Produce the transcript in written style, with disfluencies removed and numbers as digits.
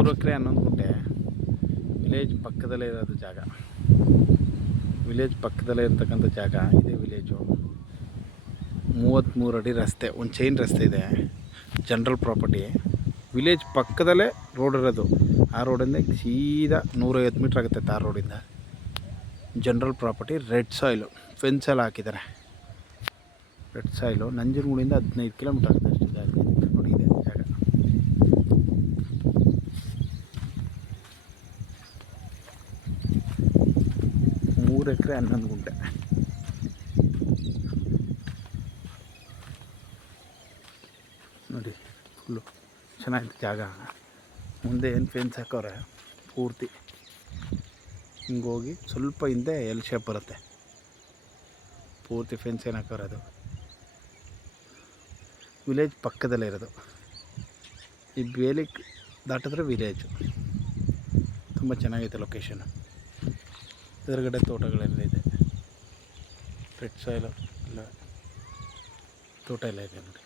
3 ಎಕರೆ 11 ಗುಂಟೆ ವಿಲೇಜ್ ಪಕ್ಕದಲ್ಲೇ ಇರೋದು ಜಾಗ. ವಿಲೇಜ್ ಪಕ್ಕದಲ್ಲೇ ಇರ್ತಕ್ಕಂಥ ಜಾಗ ಇದೇ ವಿಲೇಜು. 33 ಅಡಿ ರಸ್ತೆ, ಒಂದು ಚೈನ್ ರಸ್ತೆ ಇದೆ, ಜನರಲ್ ಪ್ರಾಪರ್ಟಿ. ವಿಲೇಜ್ ಪಕ್ಕದಲ್ಲೇ ರೋಡ್ ಇರೋದು. ಆ ರೋಡಿಂದ ಸೀದಾ 150 ಮೀಟ್ರ್ ಆಗುತ್ತೆ ತಾರ್ ರೋಡಿಂದ. ಜನರಲ್ ಪ್ರಾಪರ್ಟಿ, ರೆಡ್ ಸಾಯಿಲು, ಫೆನ್ಸೆಲ್ಲ ಹಾಕಿದ್ದಾರೆ. ರೆಡ್ ಸಾಯಿಲು ನಂಜನಗೂಡಿಂದ 15 ಕಿಲೋಮೀಟ್ರ್ ಆಗುತ್ತೆ ಅಷ್ಟು ಜಾಗ. ನೋಡಿ ಇದೆ ಜಾಗ. ಮೂರು ಎಕರೆ 11 ಗುಂಟೆ. ನೋಡಿ ಫುಲ್ಲು ಚೆನ್ನಾಗಿದೆ ಜಾಗ. ಮುಂದೆ ಏನು ಫೆನ್ಸ್ ಹಾಕವ್ರೆ ಪೂರ್ತಿ. ಹಿಂಗೋಗಿ ಸ್ವಲ್ಪ ಹಿಂದೆ ಎಲ್ ಶೇಪ್ ಬರುತ್ತೆ. ಪೂರ್ತಿ ಫೆನ್ಸ್ ಏನು ಹಾಕವ್ರೆ ಅದು. ವಿಲೇಜ್ ಪಕ್ಕದಲ್ಲೇ ಇರೋದು. ಈ ಬೇಲಿ ದಾಟಿದ್ರೆ ವಿಲೇಜು. ತುಂಬ ಚೆನ್ನಾಗೈತೆ ಲೊಕೇಶನ್. ಎದುರುಗಡೆ ತೋಟಗಳೆಲ್ಲ ಇದೆ. ರೆಡ್ ಸಾಯಿಲು ಎಲ್ಲ ತೋಟ ಎಲ್ಲ ಇದೆ ನೋಡಿ.